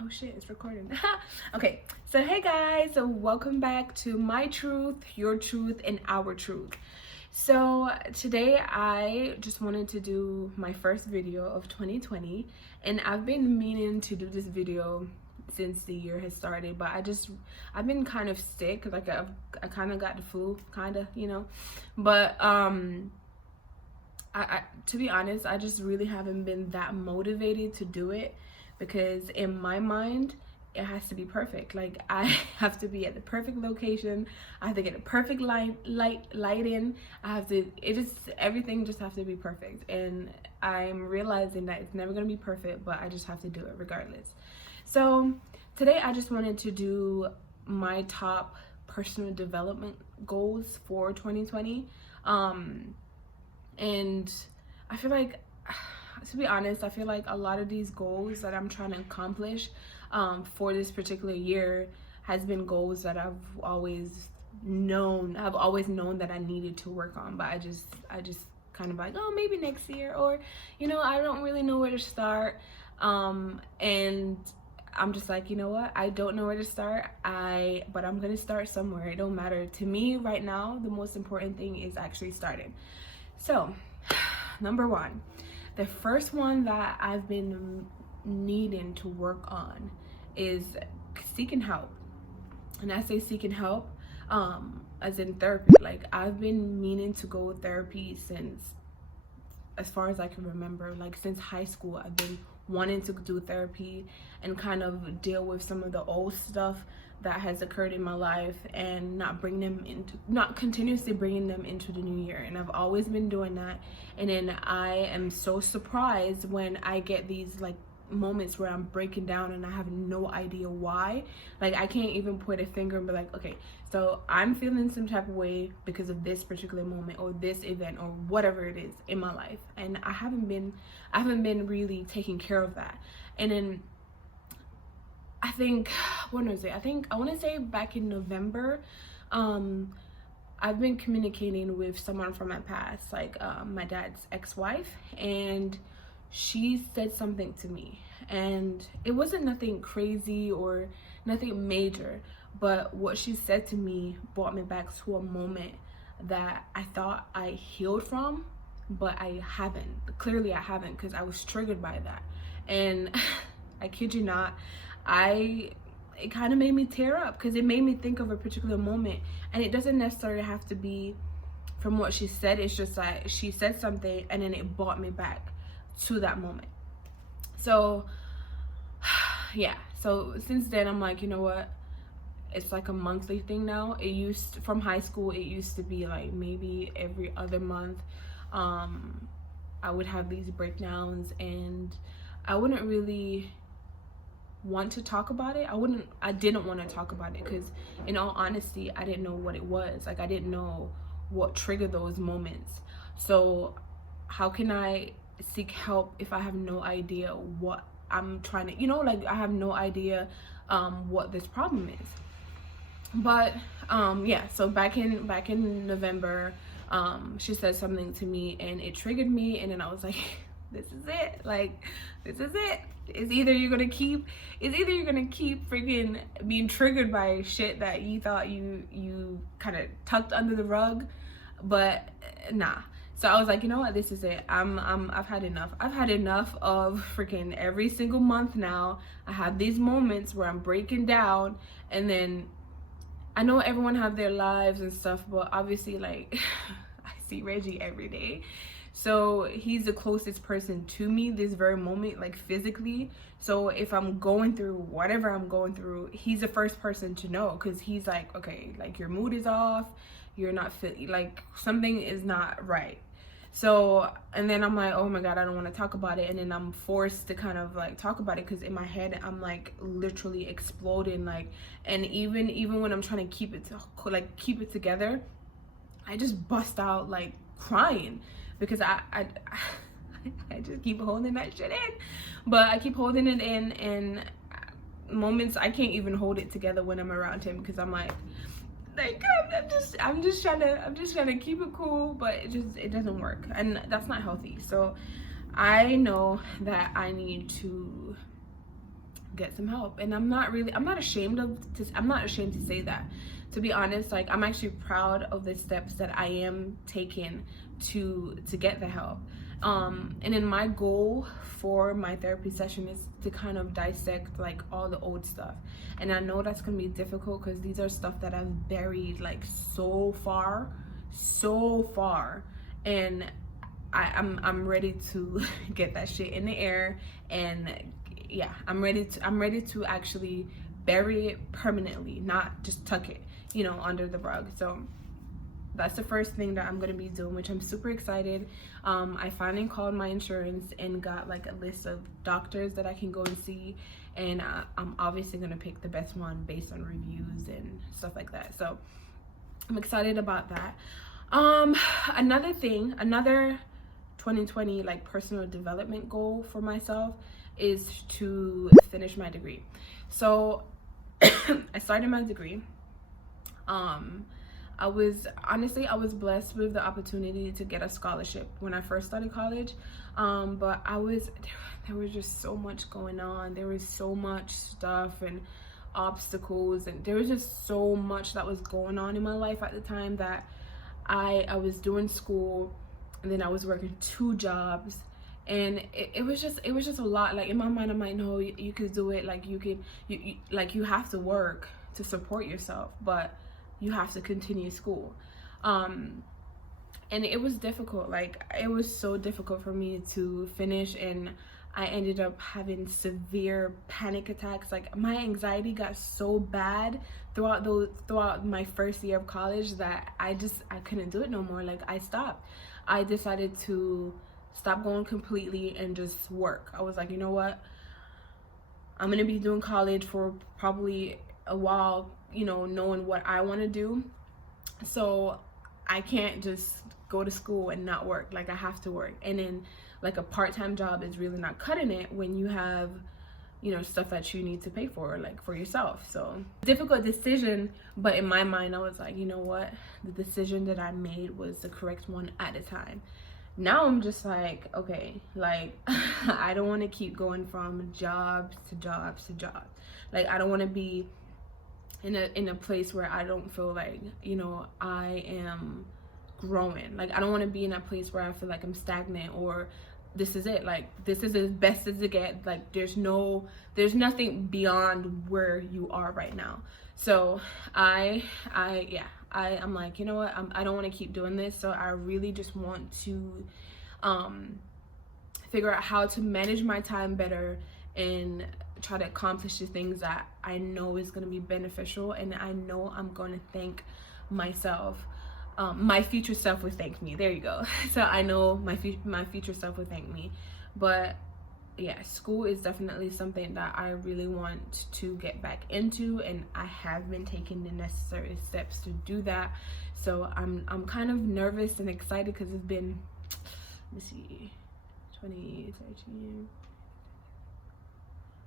Oh shit, it's recording. Okay, so hey guys, so welcome back to My Truth, Your Truth, and Our Truth. So today I just wanted to do my first video of 2020, and I've been meaning to do this video since the year has started, but I've been kind of sick, like I kind of got the flu, but I to be honest, I just really haven't been that motivated to do it because in my mind it has to be perfect. Like I have to be at the perfect location. I have to get the perfect lighting. I have to everything just have to be perfect. And I'm realizing that it's never gonna be perfect, but I just have to do it regardless. So today I just wanted to do my top personal development goals for 2020. And I feel like, to be honest, I feel like a lot of these goals that I'm trying to accomplish for this particular year has been goals that I've always known that I needed to work on, but I just kind of like, oh, maybe next year, or I don't really know where to start. And I'm just like, you know what, I don't know where to start, but I'm gonna start somewhere. It don't matter to me right now. The most important thing is actually starting. So, number one, the first one that I've been needing to work on is seeking help. And I say seeking help, as in therapy. Like, I've been meaning to go with therapy since, as far as I can remember, like since high school. I've been wanting to do therapy and kind of deal with some of the old stuff that has occurred in my life and not continuously bringing them into the new year. And I've always been doing that, and then I am so surprised when I get these like moments where I'm breaking down and I have no idea why. Like, I can't even point a finger and be like, okay, so I'm feeling some type of way because of this particular moment or this event or whatever it is in my life, and I haven't been really taking care of that. And then I think, when was it? I want to say back in November, I've been communicating with someone from my past, like my dad's ex-wife, and she said something to me, and it wasn't nothing crazy or nothing major, but what she said to me brought me back to a moment that I thought I healed from, but I haven't. Clearly I haven't, because I was triggered by that. And I kid you not, it kind of made me tear up, because it made me think of a particular moment, and it doesn't necessarily have to be from what she said. It's just like she said something and then it brought me back to that moment. So yeah, so since then I'm like, you know what, it's like a monthly thing now. From high school, it used to be like maybe every other month. I would have these breakdowns, and I wouldn't really want to talk about it. I didn't want to talk about it, because in all honesty, I didn't know what it was. Like, I didn't know what triggered those moments. So how can I seek help if I have no idea what I'm trying to, like, I have no idea what this problem is. But yeah, so back in November, she said something to me and it triggered me, and then I was like, this is it. Like, this is it. It's either you're gonna keep freaking being triggered by shit that you thought you kind of tucked under the rug, but nah. So I was like, you know what, this is it. I've had enough. I've had enough of freaking every single month now. I have these moments where I'm breaking down, and then I know everyone have their lives and stuff, but obviously, like, I see Reggie every day. So he's the closest person to me this very moment, like physically. So if I'm going through whatever I'm going through, he's the first person to know, because he's like, okay, like, your mood is off, you're not like, something is not right. So, and then I'm like, oh my God, I don't want to talk about it. And then I'm forced to kind of like talk about it, because in my head I'm like literally exploding. Like, and even when I'm trying to keep it together, I just bust out like crying, because I just keep holding that shit in. But I keep holding it in, and moments I can't even hold it together when I'm around him, because I'm like I'm just trying to keep it cool, but it doesn't work, and that's not healthy. So I know that I need to get some help. And I'm not ashamed to say that. To be honest, like, I'm actually proud of the steps that I am taking to get the help. And then my goal for my therapy session is to kind of dissect like all the old stuff. And I know that's gonna be difficult because these are stuff that I've buried like so far. And I'm ready to get that shit in the air. And yeah, I'm ready to actually bury it permanently, not just tuck it, you know, under the rug. So that's the first thing that I'm gonna be doing, which I'm super excited. I finally called my insurance and got like a list of doctors that I can go and see, and I'm obviously gonna pick the best one based on reviews and stuff like that. So I'm excited about that. Another 2020 like personal development goal for myself is to finish my degree. So I started my degree. I was blessed with the opportunity to get a scholarship when I first started college. But there was just so much going on. There was so much stuff and obstacles, and there was just so much that was going on in my life at the time that I was doing school, and then I was working 2 jobs, and it was just a lot. Like, in my mind, I'm like, no, you could do it. Like, you have to work to support yourself, but you have to continue school. And it was difficult. Like, it was so difficult for me to finish, and I ended up having severe panic attacks. Like, my anxiety got so bad throughout my first year of college that I couldn't do it no more. Like, I stopped. I decided to stop going completely and just work. I was like, you know what? I'm gonna be doing college for probably a while, you know, knowing what I want to do. So I can't just go to school and not work. Like, I have to work. And then like a part-time job is really not cutting it when you have, you know, stuff that you need to pay for, like for yourself. So difficult decision, but in my mind I was like, you know what, the decision that I made was the correct one at the time. Now I'm just like, okay, like I don't want to keep going from jobs to jobs to jobs. Like, I don't want to be in a place where I don't feel like, you know, I am growing. Like, I don't want to be in a place where I feel like I'm stagnant, or this is it, like this is as best as it gets. Like, there's nothing beyond where you are right now. So I'm like, you know what, I don't want to keep doing this. So I really just want to figure out how to manage my time better and try to accomplish the things that I know is going to be beneficial, and I know I'm going to thank myself. My future self would thank me. There you go. So I know my future self would thank me. But yeah, school is definitely something that I really want to get back into, and I have been taking the necessary steps to do that. So I'm kind of nervous and excited because it's been, let me see, 2013.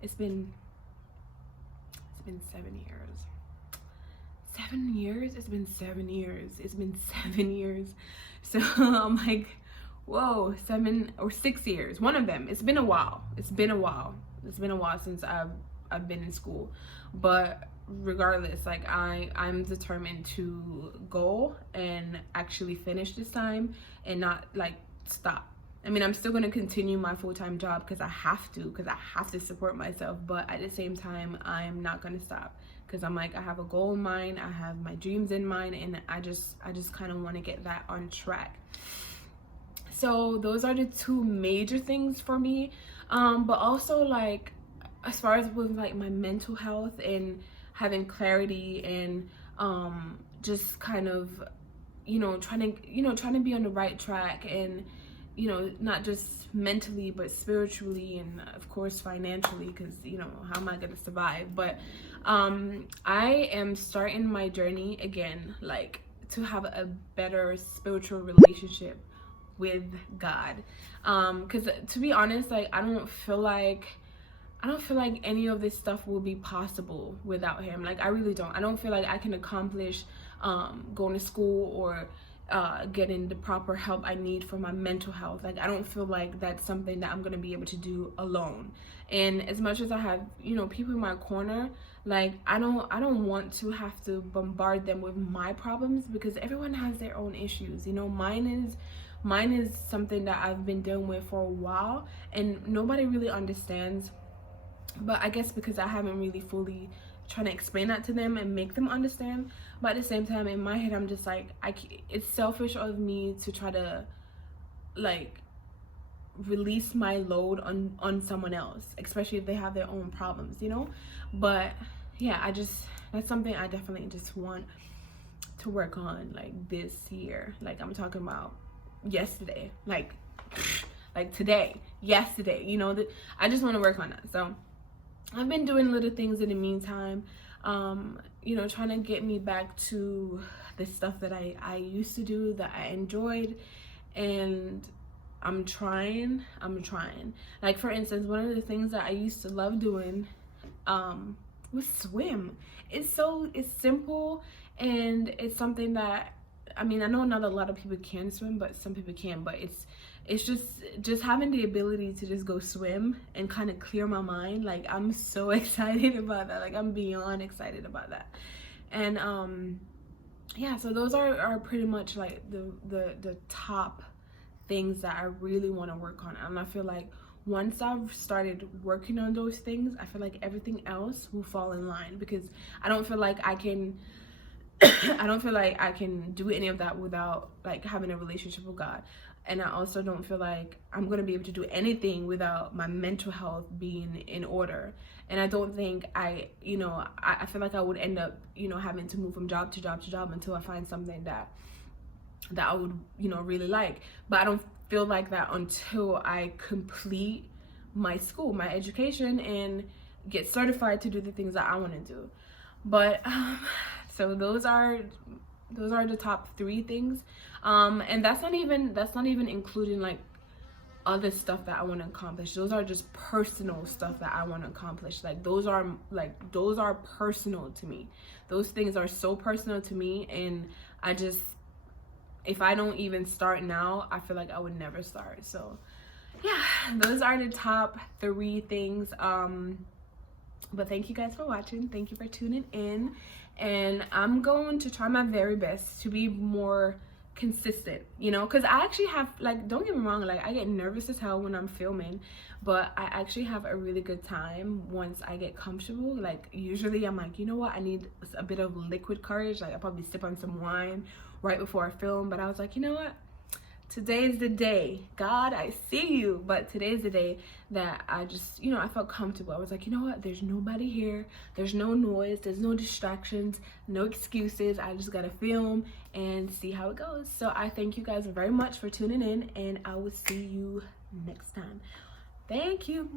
It's been 7 years. 7 years? It's been 7 years. It's been 7 years. So I'm like, whoa, 7 or 6 years. One of them. It's been a while. It's been a while since I've been in school. But regardless, like I'm determined to go and actually finish this time and not like stop. I mean, I'm still going to continue my full-time job because I have to support myself. But at the same time, I'm not going to stop because I'm like, I have a goal in mind. I have my dreams in mind, and I just kind of want to get that on track. So those are the 2 major things for me. But also, like, as far as with like my mental health and having clarity and just kind of, you know, trying to be on the right track, and you know, not just mentally but spiritually, and of course financially, because you know, how am I gonna survive? But I am starting my journey again, like to have a better spiritual relationship with God, because to be honest, like I don't feel like any of this stuff will be possible without him. Like, I really don't. I don't feel like I can accomplish going to school or getting the proper help I need for my mental health. Like I don't feel like that's something that I'm gonna be able to do alone. And as much as I have, you know, people in my corner, like I don't want to have to bombard them with my problems, because everyone has their own issues. You know, mine is something that I've been dealing with for a while, and nobody really understands. But I guess because I haven't really fully trying to explain that to them and make them understand. But at the same time, in my head, I'm just like, it's selfish of me to try to like release my load on someone else, especially if they have their own problems, you know. But yeah, that's something I definitely just want to work on, like this year. Like I'm talking about yesterday, like today, yesterday, you know. That I just want to work on that. So I've been doing little things in the meantime, you know, trying to get me back to the stuff that I used to do that I enjoyed. And I'm trying. Like for instance, one of the things that I used to love doing was swim. It's simple, and it's something that, I mean, I know not a lot of people can swim, but some people can. But it's just having the ability to just go swim and kind of clear my mind. Like I'm so excited about that. Like I'm beyond excited about that. And yeah, so those are pretty much like the top things that I really want to work on. And I feel like once I've started working on those things, I feel like everything else will fall in line, because I don't feel like I can I don't feel like I can do any of that without like having a relationship with God. And I also don't feel like I'm going to be able to do anything without my mental health being in order. And I don't think I feel like I would end up, you know, having to move from job to job to job until I find something that I would, you know, really like. But I don't feel like that until I complete my school, my education, and get certified to do the things that I want to do. But so those are the top 3 things, and that's not even including like other stuff that I want to accomplish. Those are just personal stuff that I want to accomplish. Like those are personal to me. Those things are so personal to me, and if I don't even start now, I feel like I would never start. So yeah, those are the top 3 things. But thank you guys for watching. Thank you for tuning in. And I'm going to try my very best to be more consistent, you know, because I actually have, like, don't get me wrong, like I get nervous as hell when I'm filming, but I actually have a really good time once I get comfortable. Like usually I'm like, you know what, I need a bit of liquid courage. Like I probably sip on some wine right before I film, but I was like, you know what, today's the day. God, I see you. But today's the day that I just, you know, I felt comfortable. I was like, you know what? There's nobody here. There's no noise. There's no distractions. No excuses. I just got to film and see how it goes. So I thank you guys very much for tuning in, and I will see you next time. Thank you.